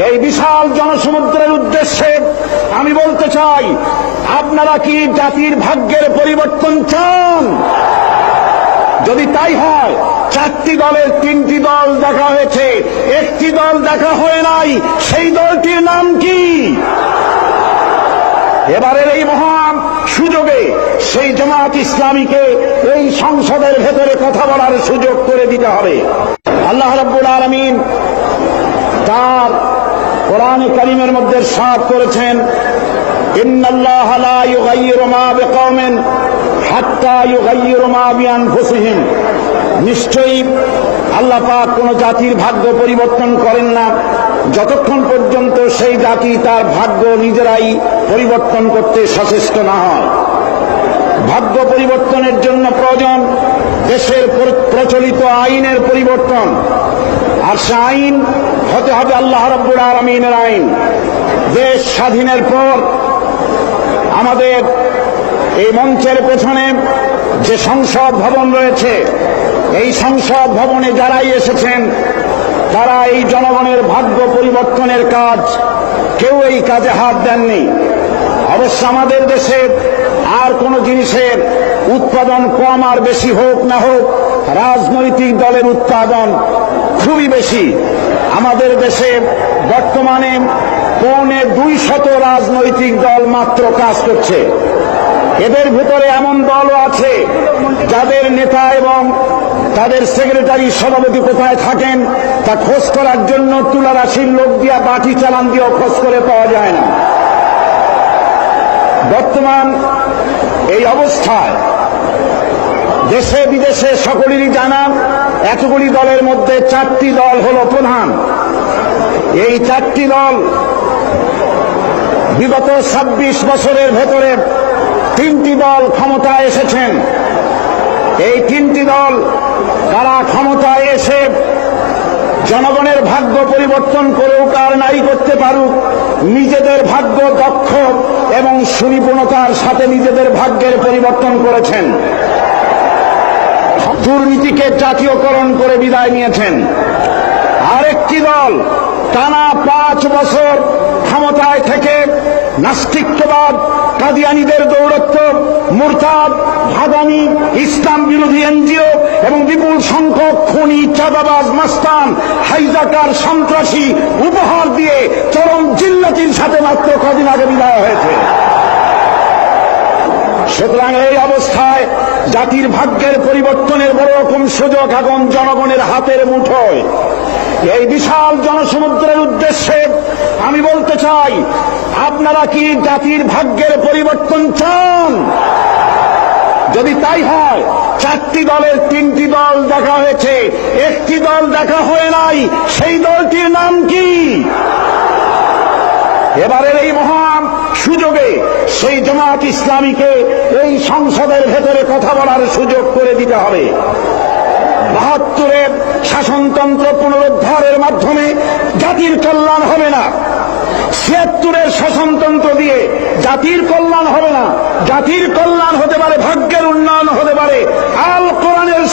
এই বিশাল জনসমুদ্রের উদ্দেশ্যে আমি বলতে চাই, আপনারা কি জাতির ভাগ্যের পরিবর্তন চান? যদি তাই হয়, 4টি দলের 3টি দল দেখা হয়েছে, একটি দল দেখা হয় নাই, সেই দলটির নাম কি? এবারের এই মহান সুযোগে সেই জামাত ইসলামীকে এই সংসদের ভেতরে কথা বলার সুযোগ করে দিতে হবে। আল্লাহ রাব্বুল আলামিন তার কোরআনে কারীমের মধ্যে ইরশাদ করেছেন, ইন্নাল্লাহা লা ইউগাইয়িরু মা বিকওমিন হাত্তা ইউগাইয়িরু মা বিআনফুসিহিম। নিশ্চয়ই আল্লাহ পাক কোন জাতির ভাগ্য পরিবর্তন করেন না যতক্ষণ পর্যন্ত সেই জাতি তার ভাগ্য নিজেরাই পরিবর্তন করতে সচেষ্ট না হয়। ভাগ্য পরিবর্তনের জন্য প্রয়োজন দেশের প্রচলিত আইনের পরিবর্তন, আর সে আইন হতে হবে আল্লাহ রাব্বুল আলামিনের আইন। দেশ স্বাধীনের পর আমাদের এই মঞ্চের পেছনে যে সংসদ ভবন রয়েছে, এই সংসদ ভবনে যারাই এসেছেন তারা এই জনগণের ভাগ্য পরিবর্তনের কাজ, কেউ এই কাজে হাত দেননি। অবশ্য আমাদের দেশে আর কোন জিনিসের উৎপাদন কম আর বেশি হোক না হোক, রাজনৈতিক দলের উৎপাদন খুবই বেশি। আমাদের দেশে বর্তমানে 250 রাজনৈতিক দল মাত্র কাজ করছে। এদের ভিতরে এমন দলও আছে যাদের নেতা এবং তাদের সেক্রেটারি সভাপতি কোথায় থাকেন তা খোঁজ করার জন্য তুলারাশির লোক দিয়া বাটি চালান দিয়েও খোঁজ করে পাওয়া যায় না। বর্তমান এই অবস্থায় দেশে বিদেশে সকলেরই জানা, এতগুলি দলের মধ্যে 4টি দল হল প্রধান। এই 4টি দল বিগত 26 বছরের ভেতরে 3টি দল ক্ষমতায় এসেছেন। এই 3টি দল তারা ক্ষমতায় এসে জনগণের ভাগ্য পরিবর্তন করেও আর নাই করতে পারুক, নিজেদের ভাগ্য দক্ষ এবং সুনিপুণতার সাথে নিজেদের ভাগ্যের পরিবর্তন করেছেন। দুর্নীতিকে জাতীয়করণ করে বিদায় নিয়েছেন। আরেকটি দল টানা 5 বছর ক্ষমতায় থেকে নাস্তিক্যবাদ, কাদিয়ানীদের দৌরত্ব, মুরতাদ, ভাদানি, ইসলাম বিরোধী এনজিও এবং বিপুল সংখ্যক খুনি, চাঁদাবাজ, মাস্তান, হাইজাকার, সন্ত্রাসী উপহার দিয়ে চরম জিল্লাতির সাথে মাত্র কদিন আগে বিদায় হয়েছে। সুতরাং এই অবস্থায় জাতির ভাগ্যের পরিবর্তনের বড় রকম সুযোগ এখন জনগণের হাতের মুঠোয়। এই বিশাল জনসমুদ্রের উদ্দেশ্যে আমি বলতে চাই, আপনারা কি জাতির ভাগ্যের পরিবর্তন চান? যদি তাই হয়, 4টি দলের 3টি দল দেখা হয়েছে, একটি দল দেখা হয় নাই, সেই দলটির নাম কি? এবারের এই মহান সুযোগে সেই জামাত ইসলামীকে এই সংসদের ভেতরে কথা বলার সুযোগ করে দিতে হবে। 72-এর শাসনতন্ত্র পুনরুদ্ধারের মাধ্যমে জাতির কল্যাণ হবে না। 76-এর শাসনতন্ত্র দিয়ে জাতির কল্যাণ হবে না। জাতির কল্যাণ হতে পারে, ভাগ্যের উন্নয়ন হতে পারে আল কোরআনের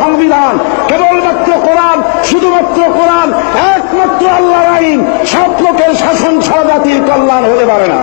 সংবিধান, কেবলমাত্র কোরআন, শুধুমাত্র কোরআন, একমাত্র আল্লাহর আইন। সব লোকের শাসন ছাড়া জাতির কল্যাণ হতে পারে না।